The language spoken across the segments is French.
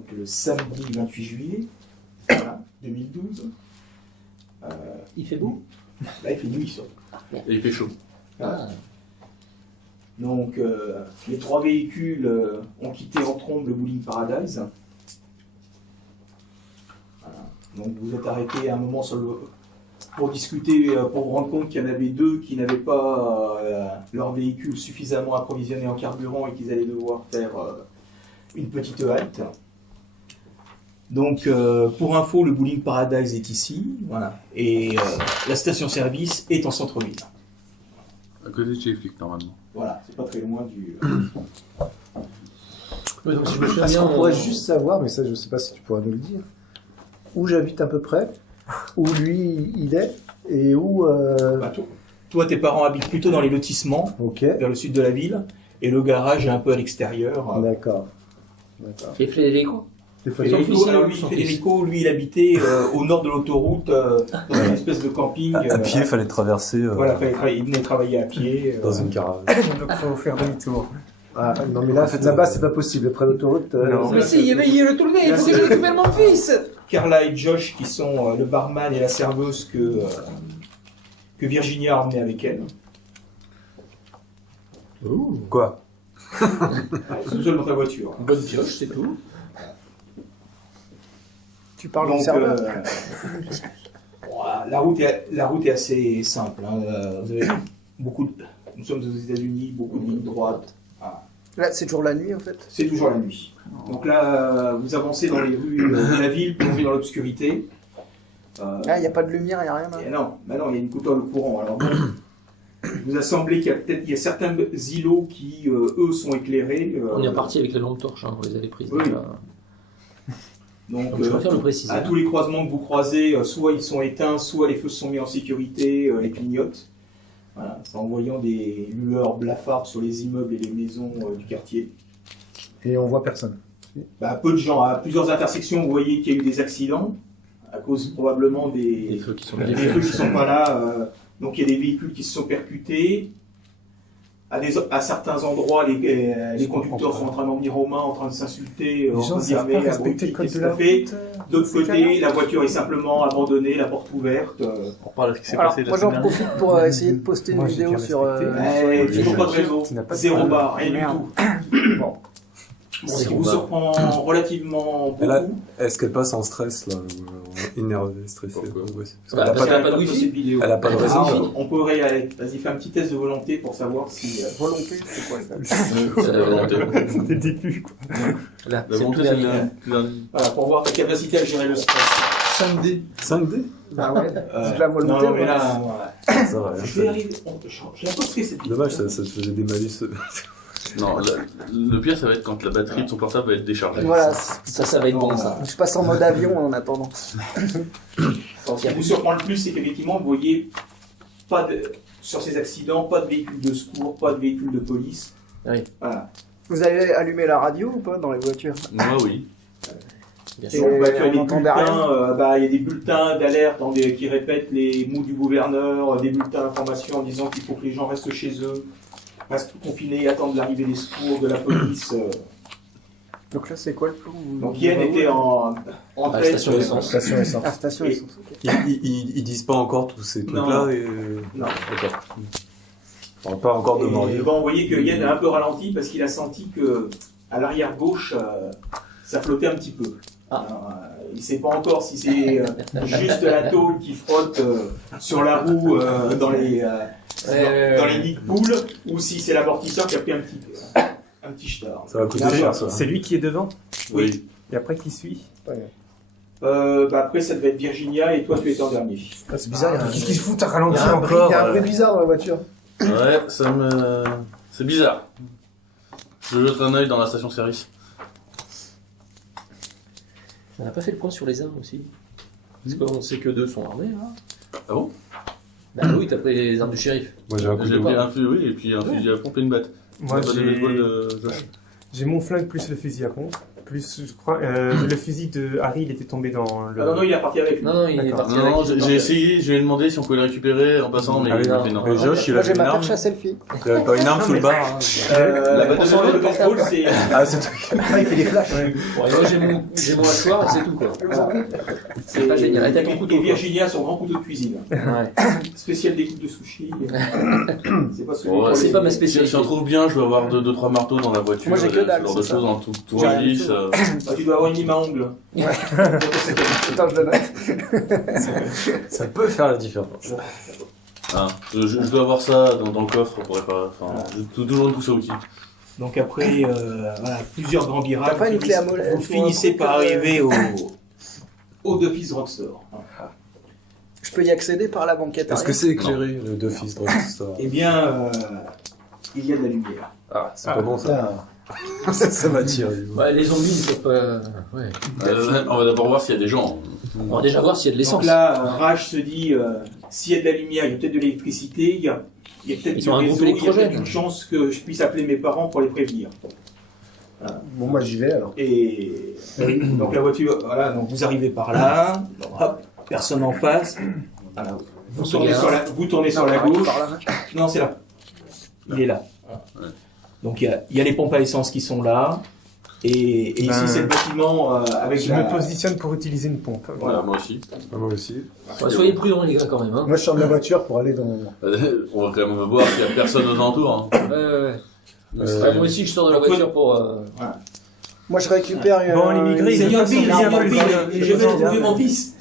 donc le samedi 28 juillet, voilà, 2012. Il fait beau? Là, il fait nuit, ça. Et il fait chaud. Voilà. Donc, les 3 véhicules ont quitté en trombe le Bowling Paradise. Voilà. Donc, vous êtes arrêté à un moment pour discuter, pour vous rendre compte qu'il y en avait 2 qui n'avaient pas leur véhicule suffisamment approvisionné en carburant et qu'ils allaient devoir faire une petite halte. Donc, pour info, le Bowling Paradise est ici, voilà, et la station-service est en centre-ville. À côté de chez les flics, normalement. Voilà, c'est pas très loin du... Oui, donc si je me souviens Est-ce bien, qu'on pourrait juste savoir, mais ça je sais pas si tu pourras nous le dire, où j'habite à peu près, où lui il est, et où... Bah, toi, tes parents habitent plutôt dans les lotissements, Ok, vers le sud de la ville, et le garage est un peu à l'extérieur. d'accord. D'accord. Et Frédérico? Des fois, Et Son Federico, fils, alors lui, son Federico, lui, il habitait au nord de l'autoroute, dans une espèce de camping. À pied, il fallait traverser Voilà, il venait travailler à pied. dans une caravane. Donc faut faire demi-tour. Ah, non mais là, là-bas c'est pas possible, après l'autoroute... Non. Mais si, il veut le tourner, il faut que je récupère mon fils! Carla et Josh, qui sont le barman et la serveuse que Virginia a emmené avec elle. Quoi? Ils sont seuls dans ta voiture. Bonne pioche, c'est tout. Tu parles Donc, du serveur voilà, la route est assez simple. Hein. Vous avez nous sommes aux États-Unis, beaucoup de lignes droites. Voilà. Là, c'est toujours la nuit en fait. C'est toujours la nuit. Donc là, vous avancez dans les rues de la ville, plongez dans l'obscurité. Ah, il n'y a pas de lumière, il n'y a rien là. Et non, il y a une coupole au courant. Alors, il vous a semblé qu'il y a certains îlots qui, eux, sont éclairés. On est reparti avec les lampes torches, hein, on les avait prises. Oui. Déjà. Donc, Donc je préfère le préciser. à tous les croisements que vous croisez, soit ils sont éteints, soit les feux sont mis en sécurité, les clignotent. Voilà, en voyant des lueurs blafardes sur les immeubles et les maisons du quartier. Et on voit personne. Bah, peu de gens. À plusieurs intersections, vous voyez qu'il y a eu des accidents, à cause probablement Les des feux qui sont feux qui sont pas là. Donc il y a des véhicules qui se sont percutés. À certains endroits, les conducteurs sont en train d'en venir aux mains, en train de s'insulter, Les en gens train ne de dire savent mais pas respecter le code qu'est-ce de que la ça fait. route. D'autre côté, la voiture est simplement abandonnée, la porte ouverte. On parle de ce qui s'est Alors, passé la moi j'en semaine dernière. profite pour essayer de poster une Moi, j'ai vidéo bien sur. respecté. Toujours pas de réseau, Tu n'as pas de 0 problème. bar, rien Merde. du tout. Bon, ce qui vous surprend relativement Elle a- beaucoup. Est-ce qu'elle passe en stress, là, ou énervée, stressée? Pourquoi? Ouais. Bah, parce qu'elle a pas de wifi. cette vidéo. Elle a pas de réseau. Alors, on peut réaller. Vas-y, fais un petit test de volonté pour savoir si. Volonté, c'est quoi ça? C'est la volonté. Dès le début, quoi. Là, La c'est volonté, plus c'est la ligne. Voilà, pour voir ta capacité à gérer le stress. 5D 5D Bah ouais, c'est de la volonté. Non, mais ouais. là, voilà. Ça va, Je vais arriver. Je la posterai cette vidéo. Dommage, ça te faisait des malus. Non, le pire, ça va être quand la batterie de son portable va être déchargée. Voilà, Ça va être bon, ça. je passe en mode avion en attendant. Ce qui vous surprend le plus, c'est qu'effectivement, vous voyez sur ces accidents, pas de véhicule de secours, pas de véhicule de police. Oui. Voilà. Vous avez allumé la radio ou pas dans les voitures? Moi, oui. Bien Et sûr. Donc, bah, tu as on des n'entendait bulletins, il y a des bulletins d'alerte qui répètent les mots du gouverneur, des bulletins d'information en disant qu'il faut que les gens restent chez eux, restent confinés, attendent l'arrivée des secours, de la police. Donc là, c'est quoi le plan? Donc Yen était en À la tête. station essence. Station essence. Ah, station Et- essence, ok. Ils disent pas encore tous ces Non. trucs-là et... Non. D'accord. On parle pas encore de mort. Et bon, vous voyez que Yen a un peu ralenti parce qu'il a senti que à l'arrière gauche, ça flottait un petit peu. Ah. Alors, il ne sait pas encore si c'est juste la tôle qui frotte sur la roue dans les nids de poule ou si c'est l'amortisseur qui a pris un petit star. Ça va coûter cher, ça. C'est lui qui est devant Oui. et après qui suit. Après, ça devait être Virginia et toi, tu étais en dernier. Ah, c'est bizarre, il y a un- Qu'est-ce qu'il se fout? T'as il y ralenti a un bruit- encore. il y a un bruit bizarre dans la voiture. Ouais, c'est bizarre. Je jette un œil dans la station-service. On n'a pas fait le point sur les armes aussi. Parce qu'on sait que 2 sont armés, là. Ah bon? Bah oui, t'as pris les armes du shérif. Moi, j'ai un coup de J'ai pris main. un fusil, oui, et puis un fusil à pompe et une batte. Moi, Pas de baseball de Josh. j'ai mon flingue plus le fusil à pompe, plus, je crois. Le fusil de Harry, il était tombé dans le. Ah non, il est parti avec lui. Non, il est D'accord. parti Non, avec. j'ai essayé, je lui ai demandé si on pouvait le récupérer en passant, mais Ah oui, il a non. fait non. Mais Josh, il Moi, avait j'ai une ma arme. perche à selfie. Il avait pas une arme sous le bar. hein. La batte Pour de baseball, c'est... Ah, c'est tout. Ah, il fait des flashs. Bon, et moi j'ai mon hachoir et c'est tout quoi. C'est pas génial. Et t'as ton couteau, Et quoi. Virginia, son grand couteau de cuisine. Ouais. Spécial découpe de sushi. C'est pas celui Ouais, pour c'est les- pas ma Si spécialité. on trouve bien, je dois avoir 2-3 marteaux dans la voiture. Moi, j'ai que dalle, Ce genre de c'est ça. choses, dans tout J'ai rien lisse. du tout. Ah, tu dois avoir une lime à ongles. Attends, je le note. Ça peut faire la différence. Je dois avoir ça dans le coffre pour réparer. Enfin, toujours tout ça outil. Donc après, voilà, plusieurs grands virages. T'as pas une clé à molette, Vous finissez par arriver au Duffy's Drugstore. Je peux y accéder par la banquette Est-ce que arrière. c'est éclairé, le Duffy's Drugstore? Eh bien, il y a de la lumière. Ah, c'est pas bon ça. Ça m'attire. Ouais, les zombies, c'est pas. Ouais. On va d'abord voir s'il y a des gens. On va déjà voir s'il y a de l'essence. Donc là, Raj se dit, s'il y a de la lumière, il y a peut-être de l'électricité, il y a peut-être Ils du ont un réseau, groupe il y a peut-être électrogène. une chance que je puisse appeler mes parents pour les prévenir. Bon, moi j'y vais alors. Et donc la voiture, voilà, donc vous arrivez par là, hop, personne en face. Voilà. Vous tournez sur la gauche. Par là. Non, c'est là. Il est là. Donc il y a les pompes à essence qui sont là. Et ici, c'est le bâtiment avec Je me positionne pour utiliser une pompe. Voilà, moi aussi. Moi aussi. Ouais, soyez prudents les gars quand même. Hein. Moi je sors de la voiture pour aller dans. On va quand même voir qu'il n'y a personne aux alentours. Hein. Ouais. Ouais, moi aussi je sors de la voiture pour. Moi, je récupère une. Bon, l'immigré, il Seigneur veut Bill, pas Seigneur sortir. Bill, je vais trouver mon fils.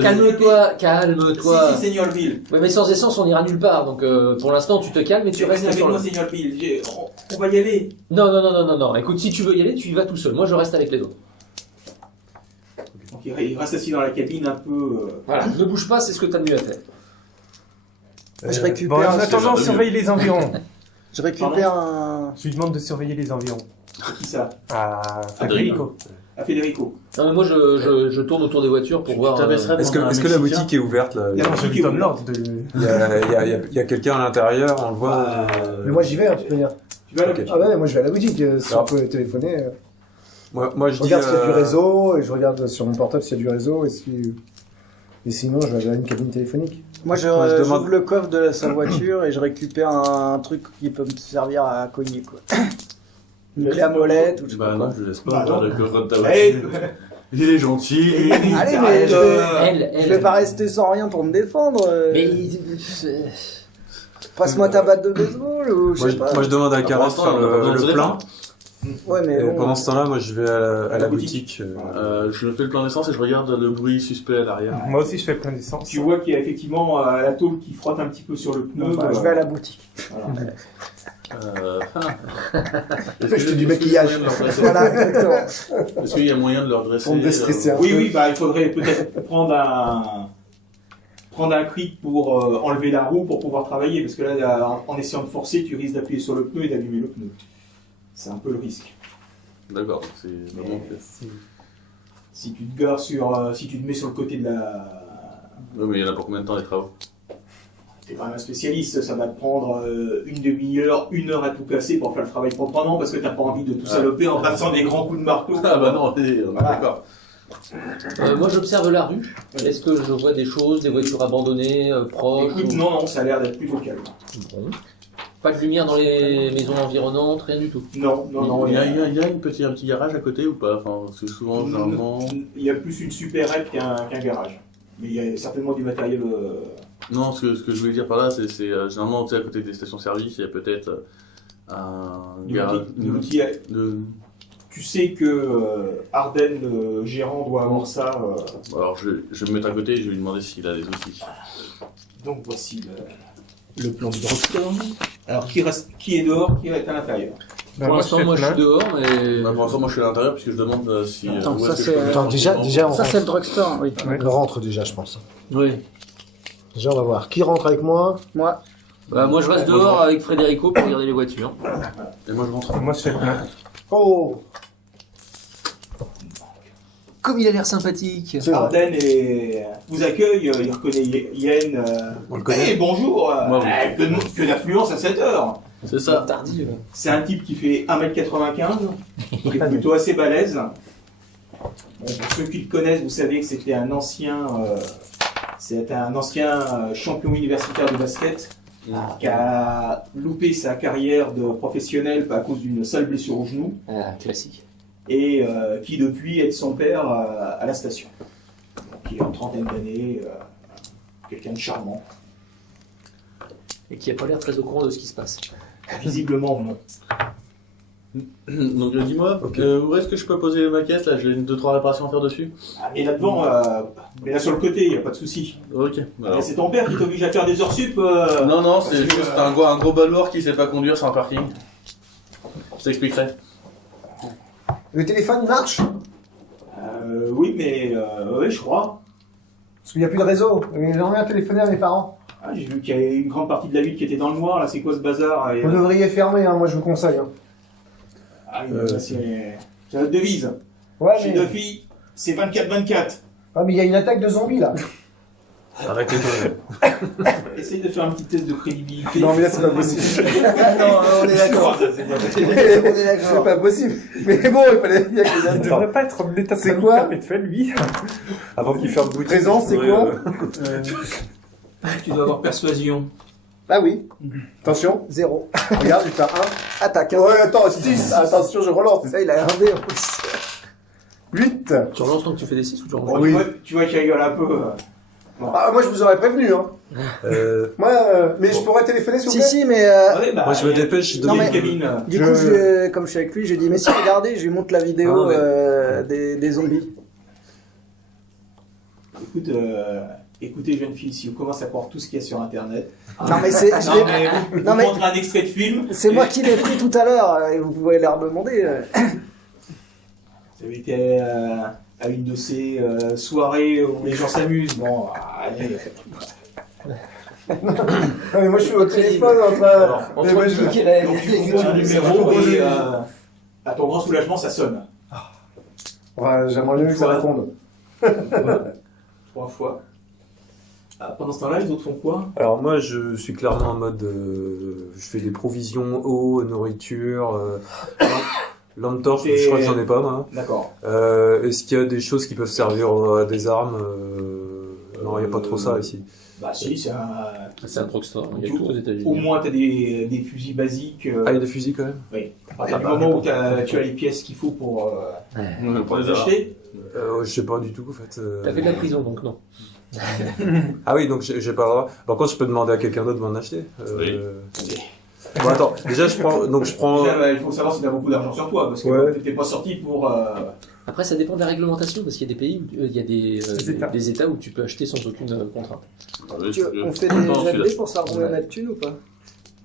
Calme-toi, calme-toi. Si, Seigneur Bill. Ouais, mais sans essence on ira nulle part. Donc pour l'instant tu te calmes et tu Tu restes restes avec sur moi, le. Seigneur Bill. On va y aller. Non. Écoute, si tu veux y aller, tu y vas tout seul. Moi je reste avec les autres. Donc il reste assis dans la cabine un peu. Voilà. Ne bouge pas, c'est ce que t'as de mieux à faire. Je Bon, récupère. en attendant, surveille les environs. Je récupère un. Je lui demande de surveiller les environs. C'est qui ça? À Federico. Federico. À Federico. Non mais moi je tourne autour des voitures pour voir. t'abaisserais Est-ce que la boutique est ouverte là? Non, je lui donne l'ordre de. Il y a quelqu'un à l'intérieur, on le voit. Mais moi j'y vais, hein, tu peux dire. Tu vas à la Ok. boutique. Ah ouais, moi je vais à la boutique. Si Ah. on peut téléphoner. Moi je Je dis. regarde s'il y a du réseau et je regarde sur mon portable s'il y a du réseau et sinon je vais à une cabine téléphonique. Moi, je demande- j'ouvre le coffre de sa voiture et je récupère un truc qui peut me servir à cogner, quoi. Une clé à molette ou je sais Bah pas non, quoi. je laisse pas Bah voir non. le coffre de ta Hey, voiture. Il est gentil. Allez, mais je vais... Elle. Je vais pas rester sans rien pour me défendre. Mais Passe-moi ta batte de baseball ou je sais pas. Moi je demande à pour Karas de l'instant, faire on a pas besoin de se le plein. Ouais, mais Et bon. pendant ce temps-là, moi je vais à la boutique. Je fais le plein d'essence et je regarde le bruit suspect à l'arrière. Moi aussi, je fais plein d'essence. tu vois qu'il y a effectivement la tôle qui frotte un petit peu sur le pneu. Bon, bah, je vais à la boutique. Voilà. Est-ce fais du maquillage. Voilà, exactement. Est-ce qu'il y a moyen de leur dresser Pour me déstresser un peu. Oui, bah il faudrait peut-être prendre un cric pour enlever la roue pour pouvoir travailler, parce que là, en essayant de forcer, tu risques d'appuyer sur le pneu et d'allumer le pneu. C'est un peu le risque. D'accord, c'est vraiment que... Si tu te gares si tu te mets sur le côté de la... Oui, mais il y en a pour combien de temps les travaux? T'es quand même un spécialiste, ça va te prendre une demi-heure, 1 heure à tout casser pour faire le travail proprement, parce que t'as pas envie de tout saloper en passant des grands coups de marteau. Ah bah non, on est Voilà. d'accord. moi j'observe la rue. Est-ce que je vois des choses, des voitures abandonnées, proches Écoute, ou- non, ça a l'air d'être plutôt calme. Bon. Pas de lumière dans les maisons environnantes, rien du tout. Non, Il y a un petit garage à côté ou pas? Enfin, parce que souvent, généralement... Il y a plus une supérette qu'un garage. Mais il y a certainement du matériel... Non, ce que je voulais dire par là, c'est généralement, tu sais, à côté des stations-service, il y a peut-être un garage... une outil- Tu sais que Arden, le gérant, doit avoir ça. Alors, je vais me mettre à côté et je vais lui demander s'il a des outils. Donc voici le plan du drugstore. Alors qui est dehors, qui est à l'intérieur? Bah, Pour l'instant, moi je suis dehors, mais. Bah, pour l'instant, moi, je suis à l'intérieur puisque je demande si... Attends, où ça, est-ce que je c'est- peux Attends, mettre déjà on Ça, rentre. c'est le drugstore, oui. On rentre déjà, je pense. Oui. Déjà on va voir. Qui rentre avec moi? Moi, Bah, moi je reste dehors avec Federico pour regarder les voitures. Et moi, je rentre. Moi, je fais plein. Oh! Comme il a l'air sympathique. C'est vrai. Arden vous accueille, il reconnaît Yen. On le connaît. Hey, bonjour Moi, oui. que d'affluence à cette heure. C'est ça. Tardive. C'est un type qui fait 1m95, qui est plutôt assez balèze. Bon, pour ceux qui le connaissent, vous savez que c'était un ancien champion universitaire de basket qui a loupé sa carrière de professionnel à cause d'une sale blessure au genou Ah, classique. et qui depuis aide son père à la station. Donc, il est en trentaine d'années, quelqu'un de charmant. Et qui a pas l'air très au courant de ce qui se passe. Visiblement non. Donc dis-moi, où est-ce que je peux poser ma caisse là? J'ai 2-3 réparations à faire dessus. Ah, mais là devant, mais là sur le côté, il n'y a pas de souci. Ok. Alors. C'est ton père qui t'oblige à faire des heures sup. Non, c'est parce que, juste un gros balourd qui sait pas conduire sur un parking. Je t'expliquerai. Le téléphone, il marche? Oui, mais ouais, je crois. Parce qu'il n'y a plus de réseau. J'aimerais bien téléphoner à mes parents. Ah, j'ai vu qu'il y avait une grande partie de la ville qui était dans le noir. Là, c'est quoi ce bazar? Et, Vous devriez fermer, hein, moi je vous conseille. Hein. Ah, là, c'est notre devise. Ouais, Chez mais... deux filles, c'est 24-24. Ah, mais il y a une attaque de zombies là. Arrêtez de... Essaye de faire un petit test de crédibilité. Non, mais là c'est pas possible. Non, on est d'accord. Ça, c'est pas possible. On est C'est d'accord. pas possible. Mais bon, il fallait bien qu'il y ait Il un devrait pas être en état de C'est panique quoi perpétuel, lui. Avant qu'il ferme boutique. Présence, c'est il quoi faudrait, Tu dois avoir persuasion. Ah oui. Attention. 0. Regarde, je vais faire 1. Attaque. Ouais, attends, 6. Attention, je relance. Ça, il a un dé en plus. 8. Tu relances tant que tu fais des 6 ou tu relances Bon, Oui. tu vois qu'il rigole un peu. Ah, moi je vous aurais prévenu. Hein. Moi, mais je pourrais téléphoner s'il vous Si, plaît. si, mais Ouais, bah, Moi je me dépêche de Non, mais- Kevin. du coup, comme je suis avec lui, je lui dis, mais si, regardez, je lui montre la vidéo Ah, ouais. des zombies. Écoute, écoutez, jeune fille, si vous commencez à croire tout ce qu'il y a sur Internet. Non, mais c'est, je Non, l'ai- mais vous Non, mais- montrez un extrait de film. c'est et moi qui l'ai pris tout à l'heure, et vous pouvez leur demander. Vous avez été à une de ces soirées où les gens s'amusent. Bon, allez. Non, mais moi je suis au téléphone en train. On Mais moi, je- qui est Donc tu composes un numéro et à ton grand soulagement, ça sonne. Ouais, j'aimerais mieux que ça réponde. 3 fois. Ah, pendant ce temps-là, les autres font quoi? Alors moi je suis clairement en mode je fais des provisions eau, nourriture, lampe torche, je crois que j'en ai pas moi. D'accord. Est-ce qu'il y a des choses qui peuvent servir à des armes Non, il n'y a pas trop ça ici. Bah si, c'est un... C'est un drugstore, il y a tout aux États-Unis. Au moins, tu as des fusils basiques. Ah, il y a des fusils quand même. Oui. À partir du moment où tu as les pièces qu'il faut pour les acheter. Je sais pas du tout en fait. T'as fait de la prison donc non. Ah oui, donc j'ai pas le droit. Par contre, je peux demander à quelqu'un d'autre de m'en acheter. Oui. Bon, attends, déjà je prends. Déjà, bah, il faut savoir si tu as beaucoup d'argent sur toi, parce que Ouais. tu n'es pas sorti pour... Après, ça dépend de la réglementation, parce qu'il y a des pays, il y a États. des États où tu peux acheter sans aucune contrainte. On fait des jets de dés pour savoir combien on a de thunes ou pas?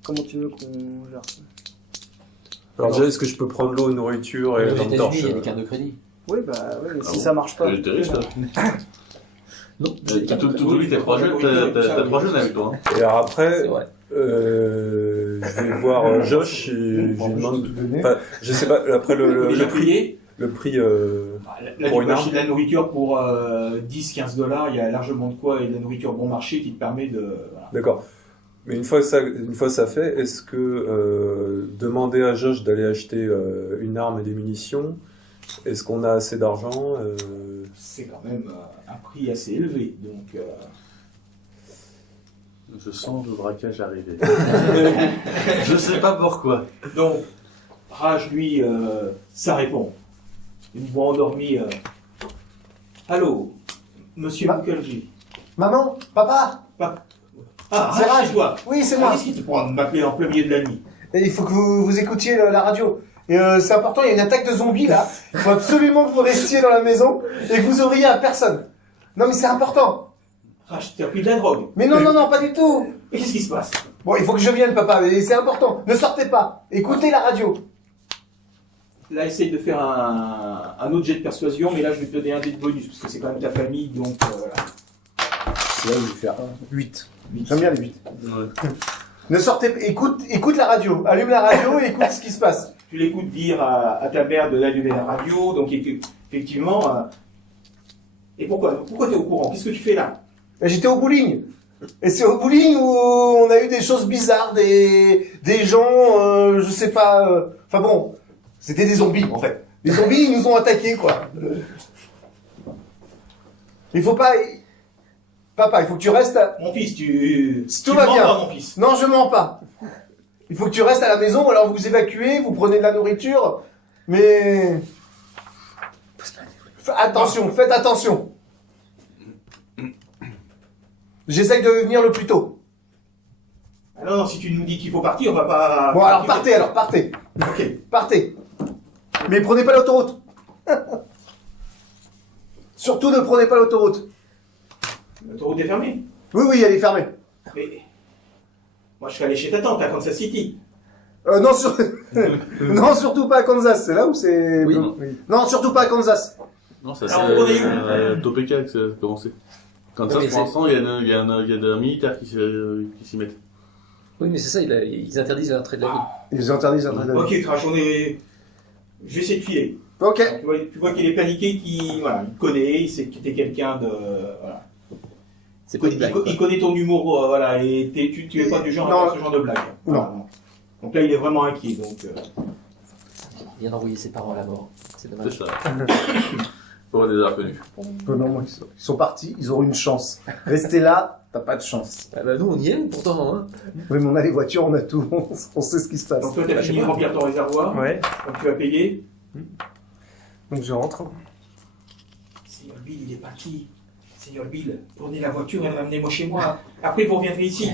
Comment tu veux qu'on gère ça? Alors déjà, est-ce que je peux prendre l'eau, nourriture et Aux lampe États-Unis, torche il y a des cartes de crédit. Oui, bah ouais, mais si bon ça marche pas. T'es riche, toi. Non, Tout vite, t'as 3 jeunes, t'as 3 jeunes avec toi. Et alors après, c'est vrai. je vais voir Josh et je lui demande. Tout donner. Enfin, je sais pas, après déjà le prix. payé. Le prix. Là, Pour tu une peux arme. acheter de la nourriture pour 10-15 $, il y a largement de quoi, et de la nourriture bon marché qui te permet de... Voilà. D'accord. Mais une fois ça fait, est-ce que demander à Josh d'aller acheter une arme et des munitions, est-ce qu'on a assez d'argent C'est quand même un prix assez élevé, donc... Je sens le braquage arriver. Je sais pas pourquoi. Donc, Raj, lui, ça répond. Une voix endormie. Allô, monsieur Ah. Mukherjee. Maman, papa. Ah, C'est Raj, Raj. c'est toi. Oui, c'est Ah, moi. qu'est-ce qui te prend de m'appeler en plein milieu de la nuit? Et il faut que vous écoutiez la radio. Et c'est important, il y a une attaque de zombies là. Il faut absolument que vous restiez dans la maison et que vous ouvriez à personne. Non mais c'est important. Raj, tu as pris de la drogue. Mais non, non, non, pas du tout. Mais qu'est-ce qui se passe? Bon, il faut que je vienne, papa, mais c'est important. Ne sortez pas. Écoutez la radio. Là, essaye de faire un autre jet de persuasion, mais là, je vais te donner un dé de bonus, parce que c'est quand même ta famille, donc voilà. C'est là où je vais faire 8. Huit. J'aime bien les 8. Ouais. Ne sortez pas. Écoute la radio. Allume la radio et écoute ce qui se passe. Tu l'écoutes dire à ta mère de d'allumer la radio, donc effectivement... Et pourquoi tu es au courant? Qu'est-ce que tu fais là? J'étais au bowling. Et c'est au bowling où on a eu des choses bizarres, des gens, je sais pas... Enfin bon, c'était des zombies, en fait. Les zombies, ils nous ont attaqués, quoi. Il faut pas... Papa, il faut que tu restes... Mon fils, tu Tout tu va mens bien. pas, mon fils. Non, je mens pas. Il faut que tu restes à la maison, alors vous évacuez, vous prenez de la nourriture, mais... Attention, faites attention. J'essaye de venir le plus tôt. Alors, non, si tu nous dis qu'il faut partir, on va pas... Bon, alors partez. Ok. Partez. Mais prenez pas l'autoroute. Surtout ne prenez pas l'autoroute. L'autoroute est fermée. Oui, elle est fermée. Mais... Moi, je serais allé chez ta tante à Kansas City. Non, non, surtout pas à Kansas. C'est là où c'est... Oui. Non, surtout pas à Kansas. Non, ça Alors, on est où Topeka que ça a commencé. Quand ça, Oui, mais pour l'instant, il y a des militaires qui s'y mettent. Oui, mais c'est ça, ils interdisent l'entrée de la ville. Ils interdisent un truc. Ok, Crash, on est... Je vais essayer de filer. Ok. Tu vois qu'il est paniqué, voilà, il te connaît, il sait que tu es quelqu'un de... Voilà. C'est pas une blague. quoi. Il connaît ton humour, voilà, et tu es pas du genre à Non. faire ce genre de blague. Non. Voilà. Donc là, il est vraiment inquiet, donc... Il vient d'envoyer ses parents à la mort. C'est C'est dommage. ça. Pour des inconnus. Non, ils sont partis, ils auront une chance. Restez là, t'as pas de chance. Ah bah nous, on y est, pourtant. Hein. Oui, mais on a les voitures, on a tout, on sait ce qui se passe. Donc toi, tu as fini de remplir ton réservoir, Ouais, donc tu vas payer. donc je rentre. Seigneur Bill, il est parti. Seigneur Bill, prenez la voiture et ramenez-moi chez moi. Après, vous reviendrez ici.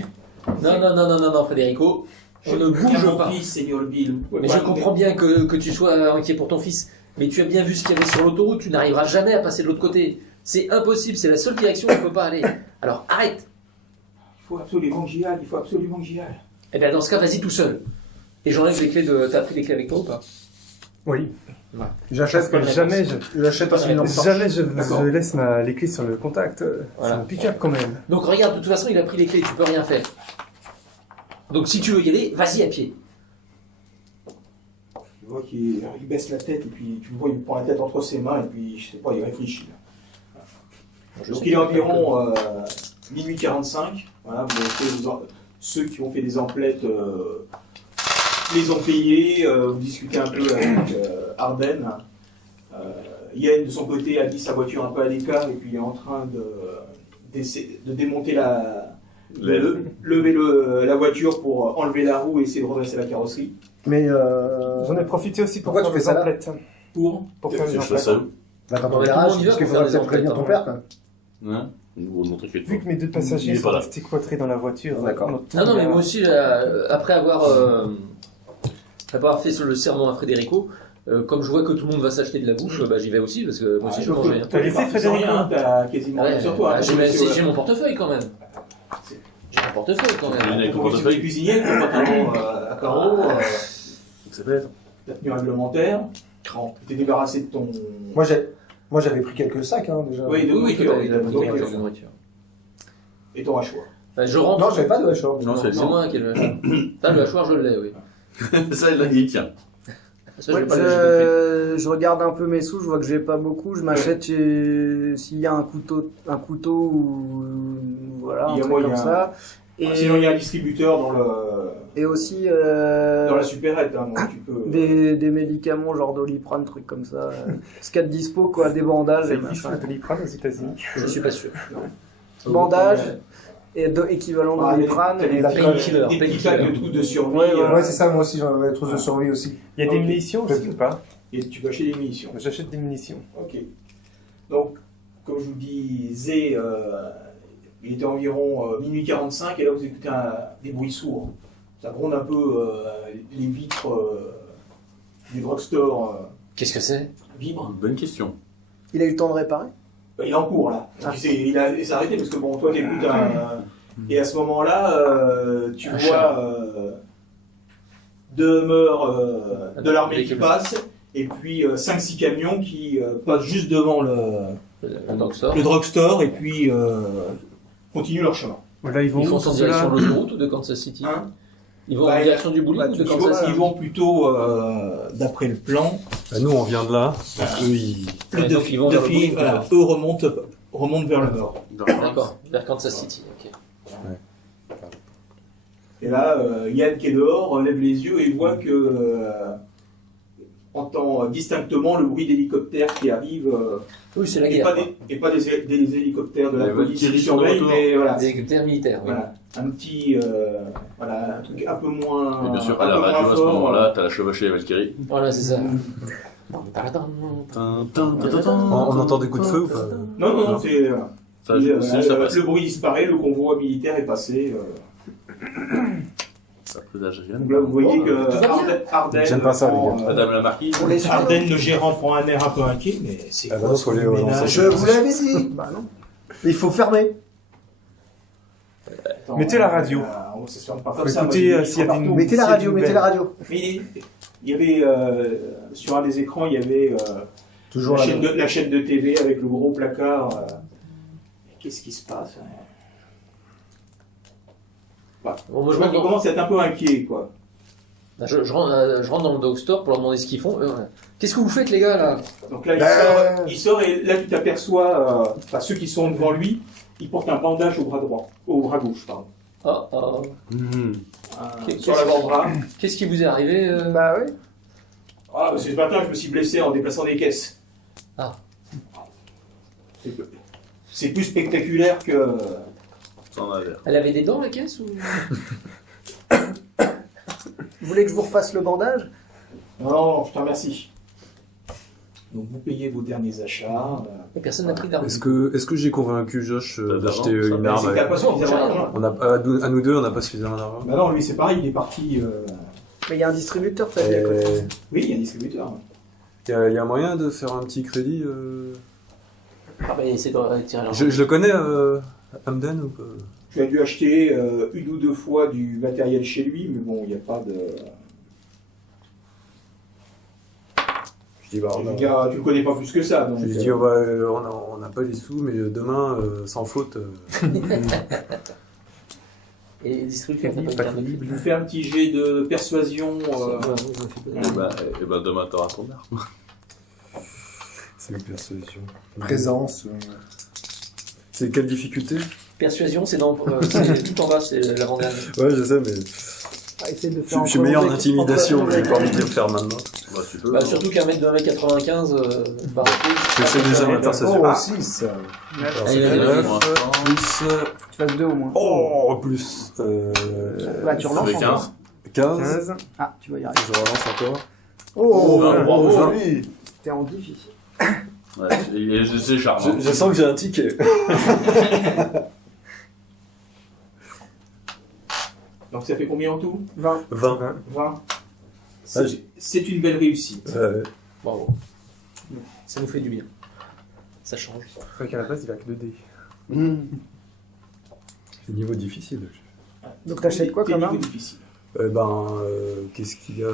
Non, Federico. On ne bouge mon pas. fils, Seigneur Bill. Mais je comprends bien que tu sois inquiet pour ton fils. Mais tu as bien vu ce qu'il y avait sur l'autoroute, tu n'arriveras jamais à passer de l'autre côté. C'est impossible, c'est la seule direction où on ne peut pas aller. Alors arrête. Il faut absolument que j'y aille, Eh bien dans ce cas, vas-y tout seul. Et j'enlève les clés de... T'as pris les clés avec toi ou pas? Oui. J'achète Parce que jamais J'achète un lampe torche. jamais je laisse les clés sur le contact. Voilà. C'est un pick-up quand même. Donc regarde, de toute façon, il a pris les clés, tu peux rien faire. Donc si tu veux y aller, vas-y à pied. Tu vois qu'il baisse la tête et puis tu le vois, il prend la tête entre ses mains et puis je sais pas, il réfléchit. Là. Donc il est environ minuit 45. Voilà, vous avez fait ceux qui ont fait des emplettes les ont payés. Vous discutez un peu avec Arden. Yen de son côté a mis sa voiture un peu à l'écart et puis il est en train de démonter lever la voiture pour enlever la roue et essayer de redresser la carrosserie. Mais J'en ai profité aussi pour Pourquoi faire tu fais des ça là emplettes. Pour faire des Je fais emplettes. ça. va dans Ouais, ton tout le garage, monde y va parce qu'il pour faudra faire peut-être des prévenir ton emplettes, père. quand même. Hein Non, t'inquiète pas. Vu que mes deux passagers Il est sont pas là. restés cloîtrés dans la voiture. D'accord. Ah non, mais moi aussi, après avoir fait le serment à Federico, comme je vois que tout le monde va s'acheter de la bouffe, bah, j'y vais aussi, parce que moi aussi je veux manger. Hein. T'as laissé Frédéric rien, t'as quasiment rien Ouais, sur toi. bah, j'ai mon portefeuille quand même. J'ai mon portefeuille quand même. Avec ton Ton portefeuille. cuisinier, ton pantalon à carreaux, Ça peut être. ta tenue réglementaire. Tu t'es débarrassé de ton... Moi j'avais pris quelques sacs déjà. Oui, de Oui, nourriture, il a pris donc, quelque chose de nourriture. et ton hachoir. Bah, je rentre. Non, j'avais pas de hachoir. Non, c'est C'est moi qui ai le hachoir. Ça, le hachoir, je l'ai, oui. Ça, il tient. Ça, Ouais, j'ai pas le- je regarde un peu mes sous, je vois que j'ai pas beaucoup, je m'achète s'il y a un couteau ou voilà, un Il y a truc moyen. comme ça. Et, Sinon, il y a un distributeur et aussi dans la supérette, hein, donc tu peux... des médicaments genre Doliprane, trucs comme ça. Ce qu'il y a de dispo, quoi, des bandages, Ça et existe machin. le Doliprane aux États-Unis. Je suis pas sûr. Bandages, et équivalent Ah, Doliprane, t'as des et petits puis- painkillers. des petits packs de trucs de survie. Ouais, ouais. Ouais, c'est ça, moi aussi j'en avais des trousses de survie aussi. Il y a des Ok. munitions aussi ou pas? Et tu peux acheter des munitions. J'achète des munitions. Ok. Donc, comme je vous disais, il était environ minuit 45 et là vous écoutez des bruits sourds. Ça gronde un peu, les vitres des drugstores Qu'est-ce que c'est? vibrent. Bonne question. Il a eu le temps de réparer? Il est en cours là. Donc, Ah. il s'est arrêté parce que bon, toi t'écoutes et à ce moment-là, tu Un vois deux meurs de l'armée qui Véhicule. passent et puis 5-6 camions qui passent juste devant Le drugstore. le drugstore et puis continuent leur chemin. Là, ils vont Ils où, font en ceux-là direction de l'autoroute ou de Kansas City? Hein Ils vont Bah, en direction du bowling ou de Ils Kansas City? vont plutôt, d'après le plan, Bah, nous, on vient de là. Eux, ils... Ouais, donc ils vont vers le bowling, voilà, eux remontent vers le nord. D'accord, vers Kansas City. Ok. Et là, Yann qui est dehors lève les yeux et voit que entend distinctement le bruit d'hélicoptères qui arrive. Oui, c'est la Et guerre. pas, quoi. des hélicoptères de la Les police Valkyries qui sur le surveillent, retour. mais voilà. Des hélicoptères militaires. oui. Voilà, un petit, voilà, un truc un peu moins. Et bien sûr, un à la peu moins radio, à ce fort. moment-là, t'as la chevauchée et Valkyrie. Voilà, c'est ça. On entend des coups de feu ou pas? Non, non, non, c'est. Ça, ça passe. le bruit disparaît, le convoi militaire est passé. Ça présage rien. Donc là, vous voyez que tout va bien. Ardenne, J'aime pas ça, prend, les Madame la marquise. Pour les suivre. Ardenne, le gérant, prend un air un peu inquiet, mais c'est Ah bah quoi non, ce faut les ménage relancer. Je vous l'avais dit. Bah non. Il faut fermer. attends, Mettez la radio. ça se ferme pas comme Faut ça. écouter, moi, je dis, s'il y a des partout. nou- Mettez la c'est radio, une mettez nouvelle. la radio. Mais il y avait, sur un des écrans, il y avait Toujours la, la chaîne la chaîne de TV avec le gros placard. Qu'est-ce qui se passe Bon, Je moi, je vois rentre qu'il commence à être un peu inquiet, quoi. je rentre dans le dog store pour leur demander ce qu'ils font. Voilà. Qu'est-ce que vous faites, les gars, là? Donc là, Ben- il sort et là, tu t'aperçois, ceux qui sont devant lui, ils portent un bandage au bras droit, au bras gauche, pardon. Oh, oh. Sur l'avant-bras. Qu'est-ce qui vous est arrivé Bah oui. Ah, ce matin, je me suis blessé en déplaçant des caisses. Ah. C'est plus spectaculaire que. Ça en a l'air. Elle avait des dents, la caisse ou... Vous voulez que je vous refasse le bandage? Non, non, je te remercie. Donc vous payez vos derniers achats. Et personne n'a pris d'armes. Est-ce que j'ai convaincu Josh d'acheter d'argent, ça. une Mais arme c'est que t'as pas avec... suffisamment d'argent. On a, à nous deux, on n'a pas suffisamment d'argent. Bah non, lui c'est pareil, il est parti. Mais il y a un distributeur, t'as dit à côté. Et Oui, il y a un distributeur. y a moyen de faire un petit crédit Ah, bah, c'est de tirer l'argent. je le connais, Hamden ou pas? Tu as dû acheter une ou deux fois du matériel chez lui, mais bon, il n'y a pas de. Je dis, bah, Je veux dire, tu le connais pas plus que ça. Donc, je lui dis, on n'a pas les sous, mais demain, sans faute. Et les distributeurs, Crédit, t'as pas pas de crédible. je fais un petit jet de persuasion. Et bah demain t'auras ton arme. C'est une persuasion. Présence. C'est quelle difficulté? Persuasion, c'est c'est tout en bas, c'est l'avant-dernier. Ouais, je sais, mais Ah, essaye de faire je suis meilleur en entre- intimidation, entre- j'ai pas envie de le faire maintenant. Bah tu peux. Bah, surtout qu'un mec de 1m95, bah, Je sais déjà ma persuasion. Oh, 6. Alors, ça Allez, fait allez, 9, plus... Tu fasses 2 au moins. Oh, plus... Bah, tu relances fait encore. 15. 15. 15. Ah, tu vas y arriver. Je relance encore. Oh, bravo. joli. t'es en difficile. Ouais, c'est charmant. Je sens que j'ai un ticket. Donc ça fait combien en tout 20. 20. 20. Ah, C'est une belle réussite. bravo. Ça nous fait du bien. Ça change. C'est vrai qu'à la base, il a que 2 dés. C'est niveau difficile. Donc t'achètes quoi Tes comme niveaux arme? difficiles. Qu'est-ce qu'il y a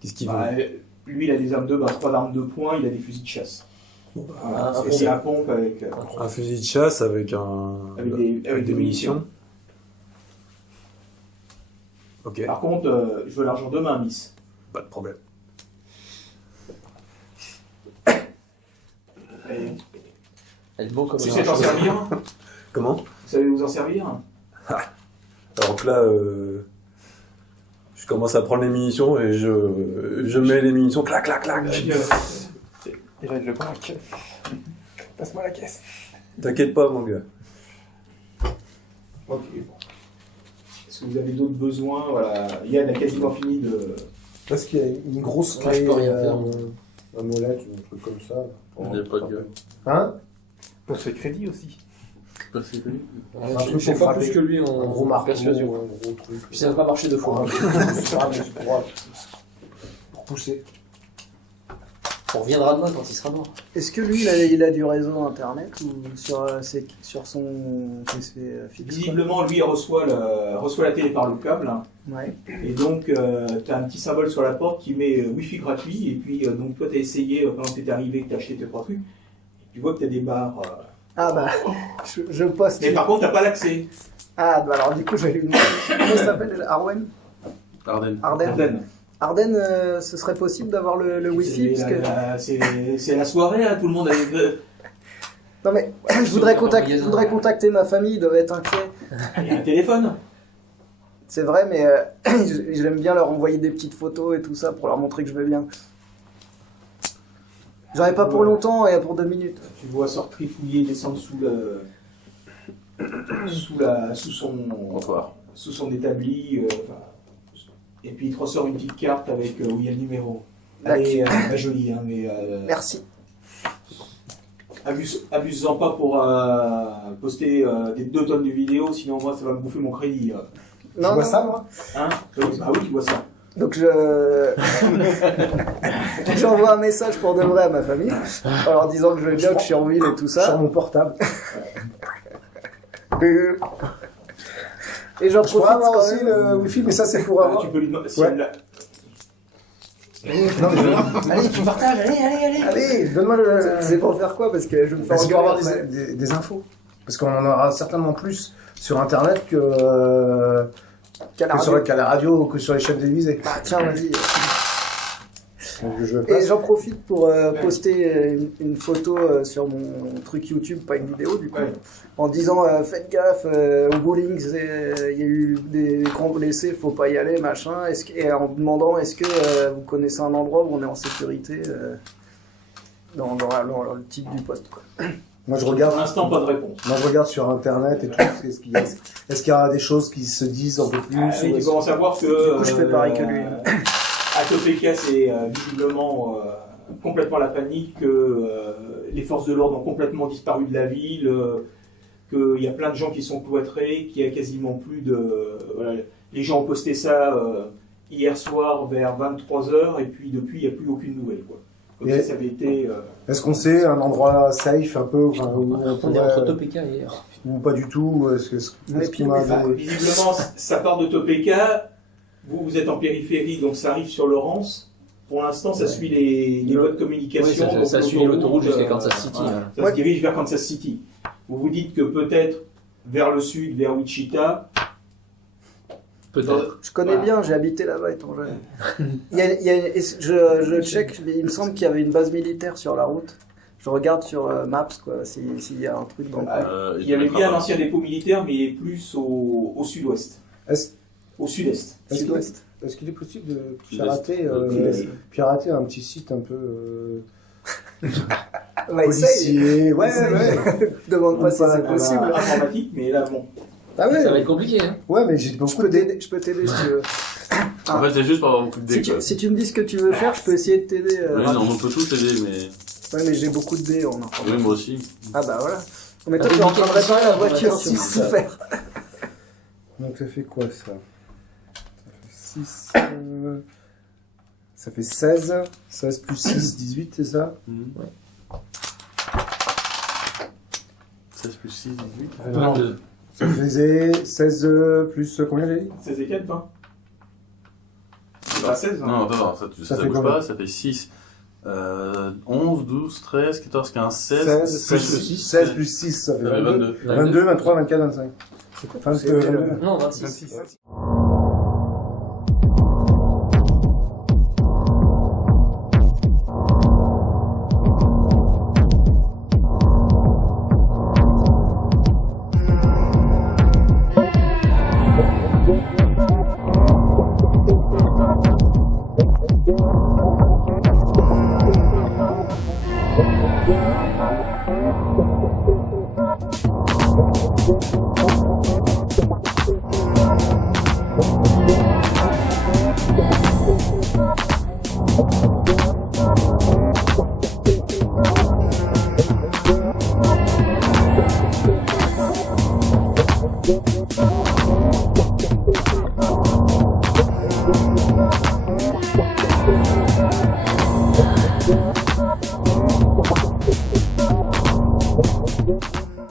Qu'est-ce qu'il Bah, veut lui, il a des armes de base, pas d'armes de poing, il a des fusils de chasse. Voilà. Ah, C'est un pompe avec, Un fusil de chasse avec avec des munitions. Ok, Par contre, je veux l'argent demain, Miss. pas de problème. Et Elle est beau comme tu un sais t'en archer. servir Comment Vous savez vous en servir Alors que là, je commence à prendre les munitions et je mets les munitions, clac, clac, clac. Et là, il le braque. Passe-moi la caisse. T'inquiète pas, mon gars. Ok. Est-ce que vous avez d'autres besoins Voilà. Yann a quasiment fini de. Parce qu'il y a une grosse Ouais, je clé, peux rien faire. un molette, un truc comme ça. Il n'y a pas de gueule. Hein On se fait crédit aussi. Ouais, Un je truc sais pour pas frapper. plus que lui Un en gros marteau, persuasion. un gros truc. Puis ça va pas marcher deux fois. Pour pousser. On reviendra demain quand il sera mort. Est-ce que lui, il a du réseau internet ou sur son PC fixe quoi? Visiblement, lui, il reçoit la télé par le câble. Hein. Ouais. Et donc, tu as un petit symbole sur la porte qui met Wi-Fi gratuit. Et puis, donc, toi, tu as essayé, quand tu es arrivé, que tu as acheté tes 3 trucs. Tu vois que tu as des barres. Ah bah, je poste. Mais par contre, tu n'as pas l'accès. Ah bah alors du coup, je vais lui demander. Comment il s'appelle Arwen Ardennes. Arden. Ardennes. Arden, ce serait possible d'avoir le Wi-Fi parce que... C'est la soirée, hein, tout le monde avait. Non mais je voudrais contacter ma famille, ils doivent être inquiets. Il y a un téléphone. C'est vrai, mais j'aime bien leur envoyer des petites photos et tout ça pour leur montrer que je vais bien. J'aurais pas pour longtemps et pour 2 minutes. Tu vois sort trifouiller, descendre sous son établi. Et puis il te ressort une petite carte avec où il y a le numéro. Allez, pas jolie, hein, mais. Merci. Abuse-en pas pour poster des 2 tonnes de vidéos, sinon moi ça va me bouffer mon crédit. Je vois ça, moi. Hein bah oui, tu vois ça. Donc j'envoie un message pour de vrai à ma famille, en leur disant que je vais bien, que je suis en ville et tout Sur ça. mon portable. Et j'en Je pourrais profite avoir quand aussi même. le wifi, mais ça c'est pour avoir. Tu peux lui demander si Ouais. elle l'a. Non, mais Allez, tu partages, allez. allez, donne-moi le. C'est pour faire quoi? Parce que je me fais C'est pour avoir engueuler. des infos. Parce qu'on en aura certainement plus sur internet que qu'à la radio ou que sur les chaînes télévisées. Bah tiens, vas-y. Donc, je Et passe. j'en profite pour poster une photo sur mon truc YouTube, pas une vidéo du coup, Ouais. en disant faites gaffe, au bowling il y a eu des grands blessés, faut pas y aller, machin. Et en me demandant est-ce que vous connaissez un endroit où on est en sécurité dans le titre du post quoi. Moi je Pour regarde. l'instant, pas de réponse. Moi je regarde sur internet et tout. Est-ce qu'il y a des choses qui se disent un peu plus Et ou tu est-ce- commences à voir que. Du coup, je fais pareil que lui. À Topeka, c'est visiblement complètement la panique, que les forces de l'ordre ont complètement disparu de la ville, qu'il y a plein de gens qui sont cloîtrés, qu'il y a quasiment plus de. Voilà, les gens ont posté ça hier soir vers 23h, et puis depuis, il n'y a plus aucune nouvelle. Quoi. Comme Et- si ça avait été. Est-ce qu'on sait un endroit safe un peu enfin, où on On est pourrait, entre Topeka et hier. ou pas du tout est-ce Mais est-ce puis, qu'on a Enfin, des- visiblement, ça part de Topeka. Vous êtes en périphérie, donc ça arrive sur Laurence. Pour l'instant, ça suit les voies de Oui, communication. ça, donc ça suit l'autoroute jusqu'à Kansas City. voilà. Voilà. Ça se dirige vers Kansas City. Vous vous dites que peut-être vers le sud, vers Wichita. Peut-être. Je connais Voilà. bien, j'ai habité là-bas étant jeune. Je check, il me semble qu'il y avait une base militaire sur la route. Je regarde sur Maps quoi, s'il y a un truc dans le coin. Il y avait bien un ancien dépôt militaire, mais il est plus au sud-ouest. Est-ce Au sud-est. Sud-ouest. est-ce qu'il est possible de Sud-est. pirater un petit site un peu Ouais, essaye. policier ouais. Demande pas si c'est Voilà. possible. Informatique, mais là, bon. Ah ouais Ça va être compliqué. Hein. ouais mais j'ai Je beaucoup peux de t'aider si tu veux. En fait, c'est juste pour avoir beaucoup de Si dés. quoi. si tu me dis ce que tu veux faire, je peux essayer de t'aider. Oui, non, on peut tous aider, mais. Ouais, mais j'ai beaucoup de dés en Oui, informatique. moi aussi. Ah bah voilà. Mais Ah, toi, tu es en train de réparer la voiture, Attention, si c'est ça. faire. donc ça fait quoi ça fait 6 ça fait 16 plus 6 18 c'est ça 16 plus 6, 18. Non. ça faisait 16 plus combien j'ai dit 16 et 4, hein. C'est pas 16, hein. Non, attends, ça fait bouge combien pas, ça fait 6. 11, 12, 13, 14, 15, 16. 16 plus 6 16 plus 6 ça fait Ça fait 22 22. 22 23 24 25 Non, 26.